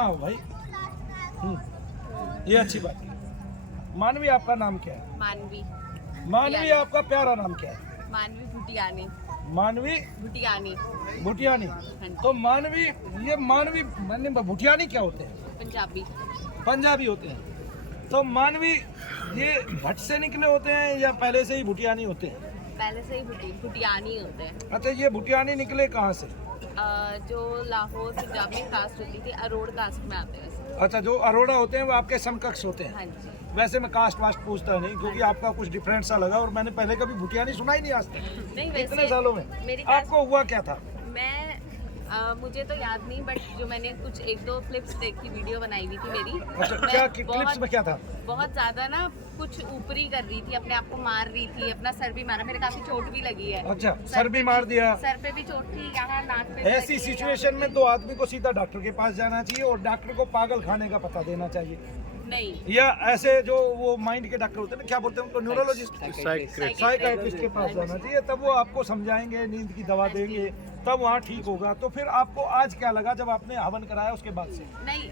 कहाँ हो भाई? ये अच्छी बात है। मानवी, आपका नाम क्या है? मानवी। मानवी, आपका प्यारा नाम क्या है? मानवी भुटियानी। मानवी भुटियानी। भुटियानी। तो मानवी, ये मानवी भुटियानी क्या होते हैं? पंजाबी। पंजाबी होते हैं। तो मानवी, ये भट्ट से निकले होते हैं या पहले से ही भुटियानी होते हैं? पहले से ही भुटियानी होते हैं। अच्छा, ये भुटियानी निकले कहाँ से? जो लाहौर पंजाब में कास्ट होती थी, अरोड़ कास्ट में आते हैं। अच्छा, जो अरोड़ा होते हैं वो आपके समकक्ष होते हैं? हाँ जी। वैसे मैं कास्ट वास्ट पूछता नहीं, क्योंकि आपका कुछ डिफरेंट सा लगा और मैंने पहले कभी भुटियानी सुना ही नहीं आज तक नहीं, इतने वैसे सालों में। मेरी आपको हुआ क्या था? मैं मुझे तो याद नहीं, बट जो मैंने कुछ एक दो क्लिप्स देखी, वीडियो बनाई हुई थी मेरी। अच्छा, मैं क्या क्लिप्स में क्या था? बहुत ज्यादा ना कुछ ऊपरी कर रही थी, अपने आप को मार रही थी, अपना सर भी मारा, मेरे काफी चोट भी लगी है। अच्छा, सर भी मार दिया? सर पे भी चोट थी, यहाँ नाक पे भी ऐसी लगी है, सिचुएशन में तो आदमी को सीधा डॉक्टर के पास जाना चाहिए और डॉक्टर को पागल खाने का पता देना चाहिए। नहीं, या ऐसे जो वो माइंड के डॉक्टर होते हैं ना, क्या बोलते हैं उनको, न्यूरोलॉजिस्ट, साइकियाट्रिस्ट के पास जाना चाहिए। तब वो आपको समझाएंगे, नींद की दवा देंगे, तब वहाँ ठीक होगा। तो फिर आपको आज क्या लगा जब आपने हवन कराया उसके बाद से? नहीं,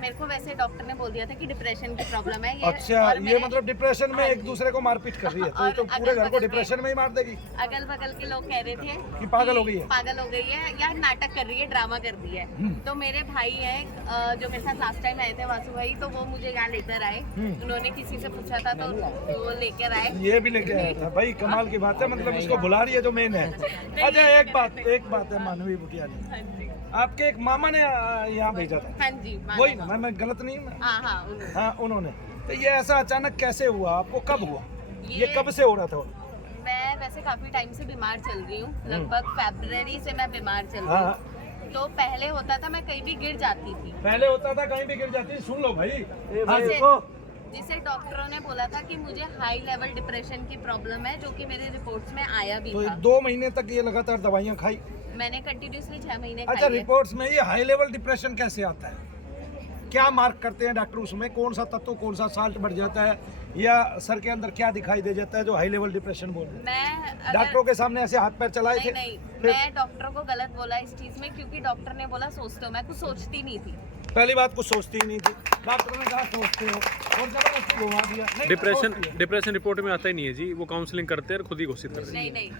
मेरे को वैसे डॉक्टर ने बोल दिया था कि डिप्रेशन की प्रॉब्लम है ये। अच्छा, और ये मैंने- मतलब डिप्रेशन में हाँ एक जी। दूसरे को मारपीट कर रही है, तो ये तो और पूरे घर को अगल-बगल डिप्रेशन में ही मार देगी अगल बगल के लोग कह रहे थे कि पागल हो गई है। पागल हो गई है या नाटक कर रही है, ड्रामा कर रही है। तो मेरे भाई हैं जो मेरे साथ लास्ट टाइम आए थे, वासु भाई, तो वो मुझे यहाँ लेकर आए। उन्होंने किसी से पूछा था तो वो लेकर आए। ये भी लेके आया था भाई, कमाल की बात है। मतलब इसको बुला रही है जो मेन है। अच्छा, एक बात है मानवी भुटियानी, हाँ जी। आपके एक मामा ने यहाँ भेजा था? हाँ जी, वही ना, मैं गलत नहीं हूँ? हाँ, उन्होंने। हाँ, उन्होंने। तो ये ऐसा अचानक कैसे हुआ, आपको कब हुआ? ये कब से हो रहा था? मैं वैसे काफी टाइम से बीमार चल रही हूँ, लगभग फरवरी से मैं बीमार चल रही हाँ, हूँ। तो पहले होता था मैं कहीं भी गिर जाती थी। पहले होता था कहीं भी गिर जाती? सुन लो भाई, जिसे डॉक्टरों ने बोला था कि मुझे हाई लेवल डिप्रेशन की प्रॉब्लम है, जो कि मेरे रिपोर्ट्स में आया भी तो था। 2 महीने तक ये लगातार दवाइयाँ खाई? मैंने कंटिन्यूसली 6 महीने अच्छा, खाई है। रिपोर्ट्स में ये हाई लेवल डिप्रेशन कैसे आता है? क्या मार्क करते हैं डॉक्टर उसमें? कौन सा तत्व, कौन सा साल्ट बढ़ जाता है, या सर के अंदर क्या दिखाई दे जाता है जो हाई लेवल डिप्रेशन बोल रहे हैं? मैं डॉक्टरों के सामने ऐसे हाथ पैर चलाए थे? नहीं, फिर? मैं डॉक्टर को गलत बोला इस चीज में, क्योंकि डॉक्टर ने बोला सोचते हो, मैं कुछ सोचती नहीं थी। पहली बात कुछ सोचती ही नहीं थी, डॉक्टर ने कहा सोचते हो और जबरदस्ती घुमा दिया। नहीं, डिप्रेशन रिपोर्ट में आता ही नहीं है जी, वो काउंसलिंग करते हैं और खुद ही घोषित करते हैं। नहीं,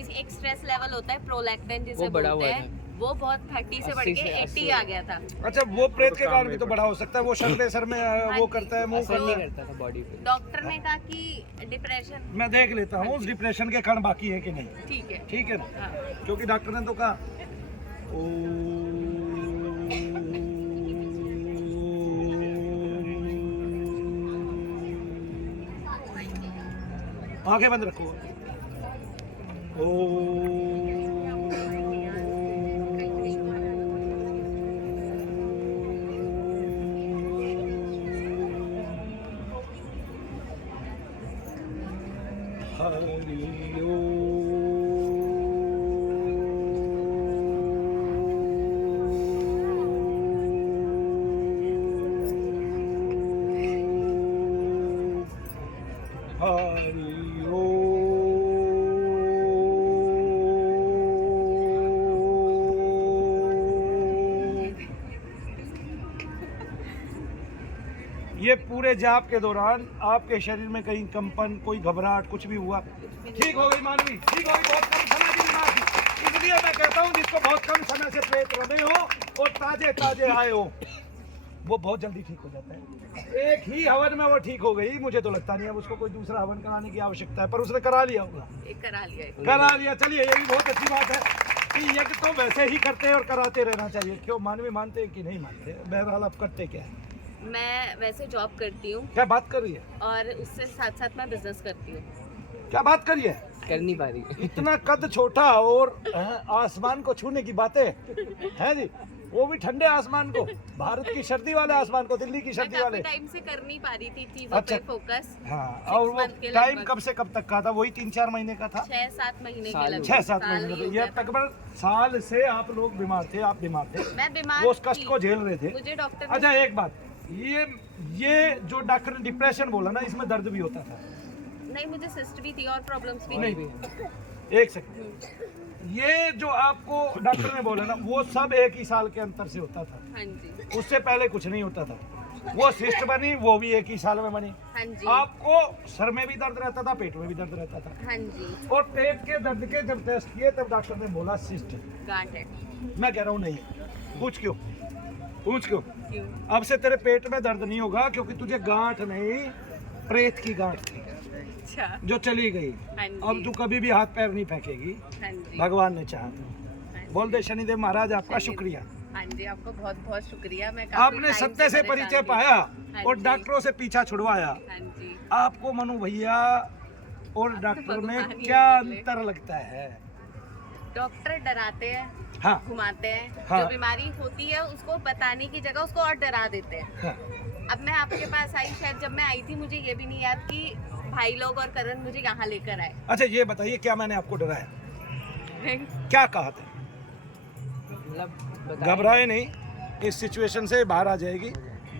इस एक स्ट्रेस लेवल होता है, प्रोलैक्टिन जिसे बोलते हैं, वो बहुत 30 से बढ़ के 80 आ गया था। अच्छा, वो प्रेत के कारण भी तो बड़ा हो सकता है, वो सर में वो करता है, मुंह तो करता है। डॉक्टर ने कहा कि डिप्रेशन। मैं देख लेता हूँ उस डिप्रेशन के कण बाकी है कि नहीं। ठीक है। ठीक है ना? हाँ। क्योंकि डॉक्टर ने तो कहा आंखें बंद रखो। ये पूरे जाप के दौरान आपके शरीर में कहीं कंपन, कोई घबराहट, कुछ भी हुआ? ठीक हो गई मानवी, ठीक हो गई। बहुत कम समय की बीमार थी, इसलिए मैं कहता हूँ जिसको बहुत कम समय से प्रेत रमे हो और ताजे ताजे आए हो, वो बहुत जल्दी ठीक हो जाता है। एक ही हवन में वो ठीक हो गई। मुझे तो लगता नहीं है उसको कोई दूसरा हवन कराने की आवश्यकता है, पर उसने करा लिया होगा। करा लिया। चलिए, ये भी बहुत अच्छी बात है कि यज्ञ तो वैसे ही करते हैं और कराते रहना चाहिए। क्यों, मानवी मानते हैं कि नहीं मानते? बहरहाल आप करते क्या है? मैं वैसे जॉब करती हूँ क्या बात कर रही है? और उससे साथ साथ मैं बिजनेस करती हूँ। क्या बात करी है? कर नहीं पा रही। इतना कद छोटा और आसमान को छूने की बातें है जी, वो भी ठंडे आसमान को, भारत की सर्दी वाले आसमान को, दिल्ली की सर्दी वाले। टाइम से कर नहीं पा रही थी चीजों पे फोकस। हाँ, और वो टाइम कब से कब तक का था? वही 3-4 महीने का था? 6-7 महीने के लगभग। 6-7 महीने का। ये तकरीबन साल से आप लोग बीमार थे, आप बीमार थे, मैं बीमार वो उस कष्ट को झेल रहे थे। मुझे डॉक्टर अच्छा, एक बात, ये जो डॉक्टर ने डिप्रेशन बोला ना, इसमें दर्द भी होता था? नहीं, मुझे सिस्ट भी थी और प्रॉब्लम्स भी नहीं, थी। एक सेकंड, ये जो आपको डॉक्टर ने बोला ना, वो सब एक ही साल के अंतर से होता था? हाँ जी उससे पहले कुछ नहीं होता था। वो सिस्ट बनी, वो भी 1 ही साल में बनी। हाँ जी आपको सर में भी दर्द रहता था, पेट में भी दर्द रहता था, हाँ जी और पेट के दर्द के जब टेस्ट किए तब डॉक्टर ने बोला सिस्ट। गांठ है। मैं कह रहा हूँ नहीं। पूछ क्यों? पूछ क्यों? क्यों? अब से तेरे पेट में दर्द नहीं होगा, क्योंकि तुझे गांठ नहीं, प्रेत की गांठ थी अच्छा जो चली गई। हाँ जी अब तू कभी भी हाथ पैर नहीं फेंकेगी, हाँ जी भगवान ने चाहा तो। हाँ जी। बोल दे शनिदेव महाराज आपका शनि- शुक्रिया। हाँ जी आपको बहुत बहुत शुक्रिया। मैं काफी आपने टाइम सत्य से परेशान परिचय थी। पाया हाँ और जी। डॉक्टरों से पीछा छुड़वाया। हाँ जी आपको मनु भैया और डॉक्टर में भगवान ही क्या निकले। अंतर लगता है? डॉक्टर डराते हैं, हाँ घुमाते हैं, हाँ। जो बीमारी होती है उसको बताने की जगह उसको और डरा देते हैं। हाँ। अब मैं आपके पास आई, शायद जब मैं आई थी मुझे ये भी नहीं याद कि भाई लोग और करण मुझे यहाँ लेकर आए। अच्छा ये बताइए, क्या मैंने आपको डराया? क्या कहा था? मतलब घबराए नहीं, इस सिचुएशन से बाहर आ जाएगी।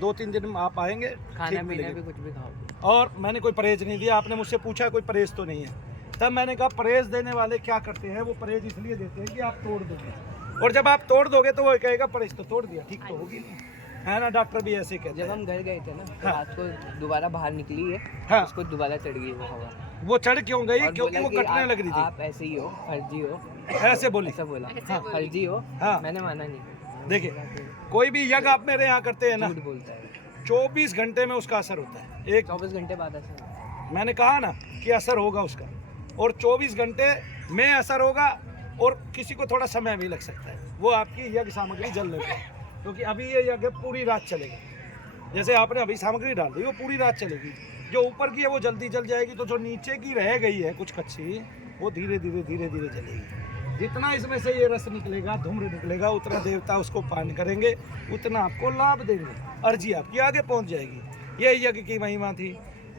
2-3 दिन में आप आएंगे, खाना ठीक पीना मिलेगा। भी कुछ भी खाओ। और मैंने कोई परहेज नहीं दिया। आपने मुझसे पूछा कोई परहेज तो नहीं है, तब मैंने कहा परहेज देने वाले क्या करते हैं, वो परहेज इसलिए देते हैं कि आप तोड़ दोगे, और जब आप तोड़ दोगे तो वो कहेगा परहेज तो तोड़ दिया, ठीक तो होगी नहीं, है ना? डॉक्टर भी ऐसे कहते जब हैं। हम घर गए थे ना तो हाँ। रात को दोबारा बाहर निकली है, हाँ। उसको दोबारा चढ़ गई वो हवा। वो चढ़ क्यों गई? और क्योंकि बोला वो कि कटने लग रही थी। आप ऐसे ही हो, फर्जी हो, ऐसे बोली। ऐसा बोला। ऐसे हाँ, बोली। फर्जी हो। हाँ। मैंने माना नहीं। देखिए, कोई भी यज्ञ आप मेरे यहाँ करते हैं ना, झूठ बोलता है। 24 घंटे में उसका असर होता है। एक 24 घंटे बाद ऐसा। मैंने कहा ना कि असर होगा उसका, और 24 घंटे में असर होगा, और किसी को थोड़ा समय भी लग सकता है। वो आपकी यज्ञ सामग्री जल लेगी, क्योंकि अभी ये यज्ञ पूरी रात चलेगा। जैसे आपने अभी सामग्री डाल दी, वो पूरी रात चलेगी। जो ऊपर की है वो जल्दी जल जाएगी, तो जो नीचे की रह गई है कुछ कच्ची, वो धीरे धीरे धीरे धीरे जलेगी। जितना इसमें से ये रस निकलेगा, धूम्र निकलेगा, उतना देवता उसको पान करेंगे, उतना आपको लाभ देंगे, अर्जी आपकी आगे पहुंच जाएगी। ये यज्ञ की महिमा थी।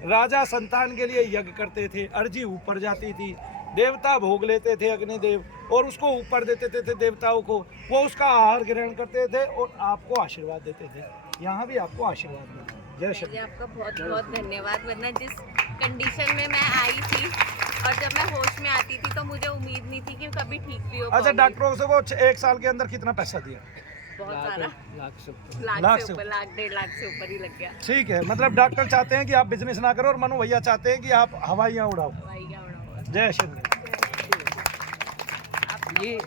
राजा संतान के लिए यज्ञ करते थे, अर्जी ऊपर जाती थी, देवता भोग लेते थे, अग्निदेव, और उसको ऊपर देते थे देवताओं को, वो उसका आहार ग्रहण करते थे और आपको आशीर्वाद देते थे। यहाँ भी आपको आशीर्वाद मिलता है। जय श्री जी आपका बहुत बहुत धन्यवाद। वरना जिस कंडीशन में मैं आई थी और जब मैं होश में आती थी तो मुझे उम्मीद नहीं थी कि कभी ठीक भी हो अच्छा, पाऊंगी। डॉक्टरों से वो 1 साल के अंदर कितना पैसा दिया? बहुत सारा, लाख से ऊपर। लाख लाख से से ऊपर, लाख 1.5 लाख से ऊपर ही लग गया। ठीक है, मतलब डॉक्टर चाहते हैं कि आप बिजनेस ना करो, और मनु भैया चाहते हैं कि आप हवाइयाँ उड़ाओ। भाई क्या होना होगा। जय श्री। ये